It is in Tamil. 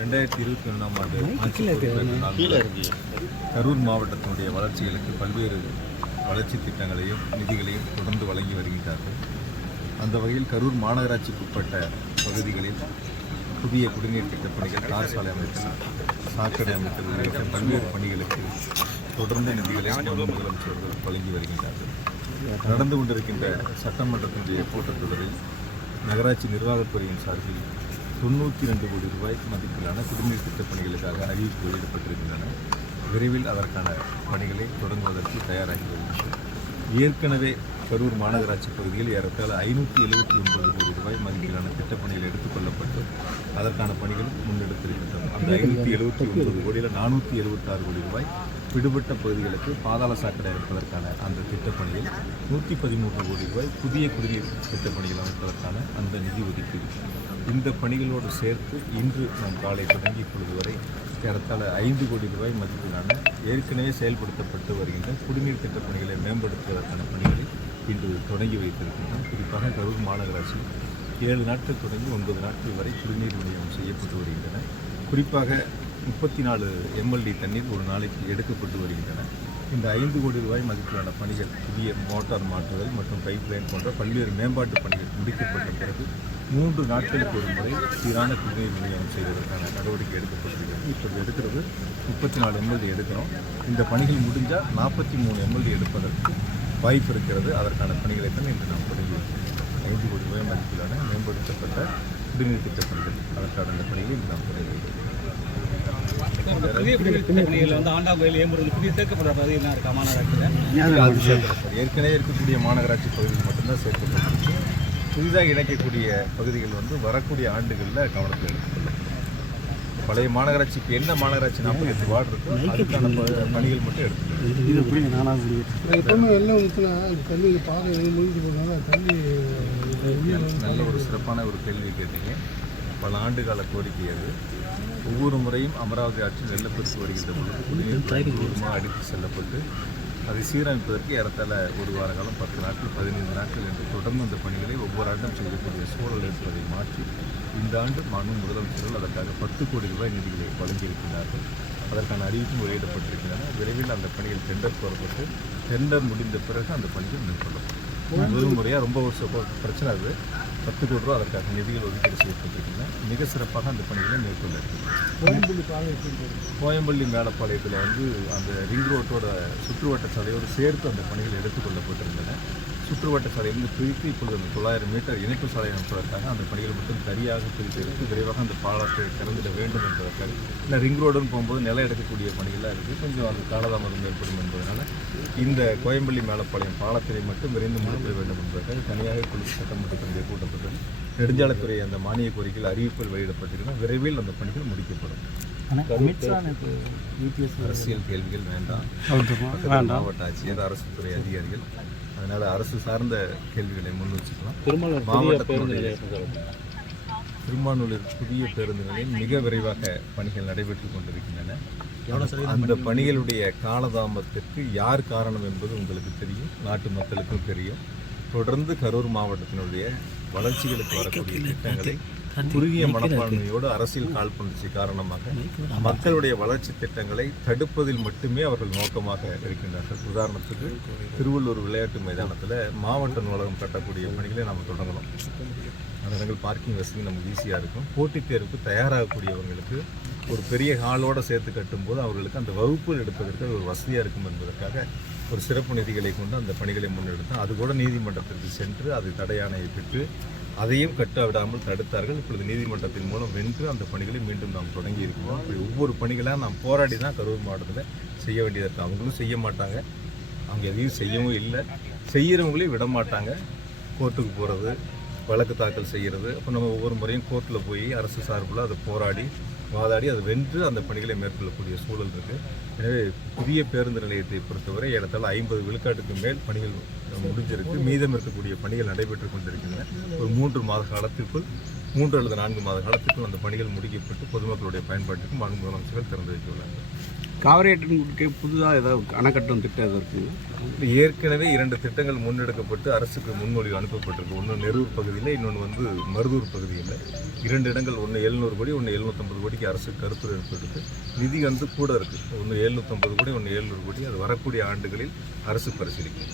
2021ஆம் ஆண்டு கரூர் மாவட்டத்தினுடைய வளர்ச்சிகளுக்கு பல்வேறு வளர்ச்சி திட்டங்களையும் நிதிகளையும் தொடர்ந்து வழங்கி வருகின்றார்கள். அந்த வகையில் கரூர் மாநகராட்சிக்குட்பட்ட பகுதிகளில் புதிய குடிநீர் திட்டப் பணிகள், தார் சாலை அமைத்தல், சாக்கடை அமைத்தல் உள்ளிட்ட பல்வேறு பணிகளுக்கு தொடர்ந்து நிதிகளை முதலமைச்சர்கள் வழங்கி வருகின்றார்கள். நடந்து கொண்டிருக்கின்ற சட்டமன்றத்தினுடைய கூட்டத்தொடரில் நகராட்சி நிர்வாகத்துறையின் சார்பில் 92 கோடி ரூபாய் மதிப்பிலான குடிநீர் திட்டப் பணிகளுக்காக அறிவிப்பு வெளியிடப்பட்டிருக்கின்றன. விரைவில் அதற்கான பணிகளை தொடங்குவதற்கு தயாராகி வருகின்றன. ஏற்கனவே கரூர் மாநகராட்சி பகுதியில் ஏறத்தாழ 579 கோடி ரூபாய் மதிப்பிலான திட்டப்பணிகள் எடுத்துக்கொள்ளப்பட்டு அதற்கான பணிகளும் முன்னெடுத்திருக்கின்றன. அந்த 579 கோடியில் 476 கோடி ரூபாய் விடுபட்ட பகுதிகளுக்கு பாதாள சாக்கடை அமைப்பதற்கான அந்த திட்டப்பணியில் 113 கோடி ரூபாய் புதிய குடிநீர் திட்டப்பணிகள் அமைப்பதற்கான அந்த நிதி ஒதுக்கீடு. இந்த பணிகளோடு சேர்த்து இன்று நாம் காலை தொடங்கி இப்பொழுது வரை ஏறத்தாழ 5 கோடி ரூபாய் மதிப்பிலான ஏற்கனவே செயல்படுத்தப்பட்டு வருகின்ற குடிநீர் திட்டப் பணிகளை மேம்படுத்துவதற்கான பணிகளை இன்று தொடங்கி வைத்திருக்கின்றோம். குறிப்பாக கரூர் மாநகராட்சி 7 நாட்கள் தொடங்கி 9 நாட்கள் வரை குடிநீர் விநியோகம் செய்யப்பட்டு வருகின்றன. குறிப்பாக 34 MLD தண்ணீர் ஒரு நாளைக்கு எடுக்கப்பட்டு வருகின்றன. இந்த 5 கோடி ரூபாய் மதிப்பிலான பணிகள், புதிய மோட்டார் மாற்றுதல் மற்றும் பைப் லைன் போன்ற பல்வேறு மேம்பாட்டு பணிகள் முடிக்கப்பட்ட பிறகு 3 நாட்களுக்கு ஒரு முறை சீரான குடிநீர் விநியோகம் செய்வதற்கான நடவடிக்கை எடுக்கப்பட்டிருக்கிறது. இப்போது எடுக்கிறது 34 MLD எடுக்கிறோம். இந்த பணிகள் முடிஞ்சால் 43 MLD எடுப்பதற்கு வாய்ப்பு இருக்கிறது. அதற்கான பணிகளை தான் இன்று நாம் தொடங்கி 5 கோடி ரூபாய் மதிப்பிலான மேம்படுத்தப்பட்ட குடிநீர் திட்டப் பணிகள், அதற்கான அந்த பணிகளை இன்று நாம் தொடங்கி ஏற்கனவே இருக்கக்கூடிய மாநகராட்சி பகுதியில் மட்டும்தான் சேர்க்கப்பட்டிருக்கு. புதிதாக இணைக்கக்கூடிய பகுதிகள் வரக்கூடிய ஆண்டுகளில் கவனத்தில் எடுத்துக்கொள்ளும். பழைய மாநகராட்சிக்கு என்ன மாநகராட்சி 48 வார்டு இருக்கோ அதுக்கான பணிகள் மட்டும் எடுத்துக்கணும். நல்ல ஒரு சிறப்பான ஒரு கேள்வி கேட்டீங்க. பல ஆண்டுகால கோரிக்கை அது. ஒவ்வொரு முறையும் அமராவதி ஆட்சி வெள்ளப்பெருக்கு வருகின்ற பொழுது குடிநீர் அடித்து செல்லப்பட்டு அதை சீரமைப்பதற்கு ஏறத்தாழ ஒரு வார காலம், 10 நாட்கள், 15 நாட்கள் என்று தொடர்ந்து அந்த பணிகளை ஒவ்வொரு ஆண்டும் செய்யக்கூடிய சூழல் இருப்பதை மாற்றி இந்த ஆண்டு மாண்பு முதலமைச்சர்கள் அதற்காக 10 கோடி ரூபாய் நிதிகளை வழங்கியிருக்கிறார்கள். அதற்கான அறிவிப்பும் வெளியிடப்பட்டிருக்கின்றன. விரைவில் அந்த பணிகள் டெண்டர் கோரப்பட்டு டெண்டர் முடிந்த பிறகு அந்த பணிகள் மேற்கொள்ளப்படும். முதல் முறையாக ரொம்ப ஒரு பிரச்சனை அது. 10 கோடி ரூபா அதற்காக நிதிகள் ஒதுக்கீடு செய்யப்பட்டிருக்கின்றன. மிக சிறப்பாக அந்த பணிகளை மேற்கொள்ள கோயம்பள்ளி மேலப்பாளையத்தில் அந்த ரிங் ரோட்டோட சுற்றுவட்ட சாலையோடு சேர்த்து அந்த பணிகள் எடுத்துக்கொள்ளப்பட்டிருந்தன. சுற்றுவட்ட சாலையிலிருந்து பிரித்து இப்பொழுது அந்த 900 மீட்டர் இணைப்பு சாலை அமைப்பதற்காக அந்த பணிகள் மட்டும் சரியாக பிரித்து எடுத்து விரைவாக அந்த பாலத்தை திறந்துட வேண்டும் என்பதற்காக. இல்லை, ரிங் ரோடுன்னு போகும்போது நிலம் எடுக்கக்கூடிய பணிகளாக இருக்குது, கொஞ்சம் அது காலதாமதம் ஏற்படும் என்பதனால் இந்த கோயம்பள்ளி மேலப்பாளையம் பாலத்தினை மட்டும் விரைந்து முடிக்க வேண்டும் என்பதற்காக தனியாக குழு சட்டமன்றத்தினுடைய கூட்டப்பட்டது. நெடுஞ்சாலைத்துறை அந்த மானிய கோரிக்கையில் அறிவிப்புகள் வெளியிடப்பட்டிருக்கின்றன. விரைவில் அந்த பணிகள் முடிக்கப்படும். அரசியல் கேள்விகள் வேண்டாம். மாவட்ட ஆட்சியர், அரசு துறை அதிகாரிகள், அதனால் அரசு சார்ந்த கேள்விகளை முன் வச்சுக்கலாம். திருமானூரில் புதிய பேருந்து நிலையம் மிக விரைவாக பணிகள் நடைபெற்று கொண்டிருக்கின்றன. அந்த பணிகளுடைய காலதாமதத்திற்கு யார் காரணம் என்பது உங்களுக்கு தெரியும், நாட்டு மக்களுக்கும் தெரியும். தொடர்ந்து கரூர் மாவட்டத்தினுடைய வளர்ச்சிகளுக்கு வரக்கூடிய திட்டங்களை குறுகிய மனப்பான்மையோடு அரசியல் காழ்ப்புணர்ச்சி காரணமாக மக்களுடைய வளர்ச்சி திட்டங்களை தடுப்பதில் மட்டுமே அவர்கள் நோக்கமாக இருக்கின்றார்கள். உதாரணத்துக்கு திருவள்ளூர் விளையாட்டு மைதானத்தில் மாவட்ட நூலகம் கட்டக்கூடிய பணிகளை நாம் தொடங்கணும். அந்த இடங்கள் பார்க்கிங் வசதி நமக்கு ஈஸியாக இருக்கும். போட்டித் தேர்வுக்கு தயாராகக்கூடியவங்களுக்கு ஒரு பெரிய ஹாலோடு சேர்த்து கட்டும்போது அவர்களுக்கு அந்த வகுப்புகள் எடுப்பதற்கு ஒரு வசதியாக இருக்கும் என்பதற்காக ஒரு சிறப்பு நிதிகளை கொண்டு அந்த பணிகளை முன்னெடுத்தோம். அது கூட நீதிமன்றத்திற்கு சென்று அது தடையாணையை பெற்று அதையும் கட்ட விடாமல் தடுத்தார்கள். இப்பொழுது நீதிமன்றத்தின் மூலம் வென்று அந்த பணிகளை மீண்டும் நாம் தொடங்கி இருக்கிறோம். இப்படி ஒவ்வொரு பணிகளாக நாம் போராடி தான் கரூர் மாவட்டத்தில் செய்ய வேண்டியது இருக்குது. அவங்களும் செய்ய மாட்டாங்க, அவங்க எதையும் செய்யவும் இல்லை. செய்கிறவங்களையும் விட மாட்டாங்க. கோர்ட்டுக்கு போகிறது, வழக்கு தாக்கல் செய்கிறது. அப்போ நம்ம ஒவ்வொரு முறையும் கோர்ட்டில் போய் அரசு சார்பில் அதை போராடி வாதாடி அதை வென்று அந்த பணிகளை மேற்கொள்ளக்கூடிய சூழல் இருக்குது. எனவே புதிய பேருந்து நிலையத்தை பொறுத்தவரை ஏறத்தாழ 50 விழுக்காட்டுக்கு மேல் பணிகள் முடிஞ்சிருக்கு. மீதம் இருக்கக்கூடிய பணிகள் நடைபெற்று கொண்டிருக்கின்றன. ஒரு 3 மாத காலத்திற்குள், 3 அல்லது 4 மாத காலத்திற்குள் அந்த பணிகள் முடிக்கப்பட்டு பொதுமக்களுடைய பயன்பாட்டுக்கு மாண்பு முதலமைச்சர்கள் திறந்து வைத்துள்ளார்கள். காவிரி ஆற்றின் புதுதாக ஏதாவது அணைக்கட்டும் திட்டம் எதாவது இருக்குங்க? ஏற்கனவே 2 திட்டங்கள் முன்னெடுக்கப்பட்டு அரசுக்கு முன்மொழிவு அனுப்பப்பட்டிருக்கு. ஒன்று நெரூர் பகுதியில், இன்னொன்று வந்து மருதூர் பகுதியில். 2 இடங்கள், ஒன்று 700 கோடி, ஒன்று 750 கோடிக்கு அரசு கருத்துரை ஏற்படுத்து. நிதி வந்து கூட இருக்குது. ஒன்று 750 கோடி, ஒன்று 700 கோடி. அது வரக்கூடிய ஆண்டுகளில் அரசு பரிசீலிக்கும்.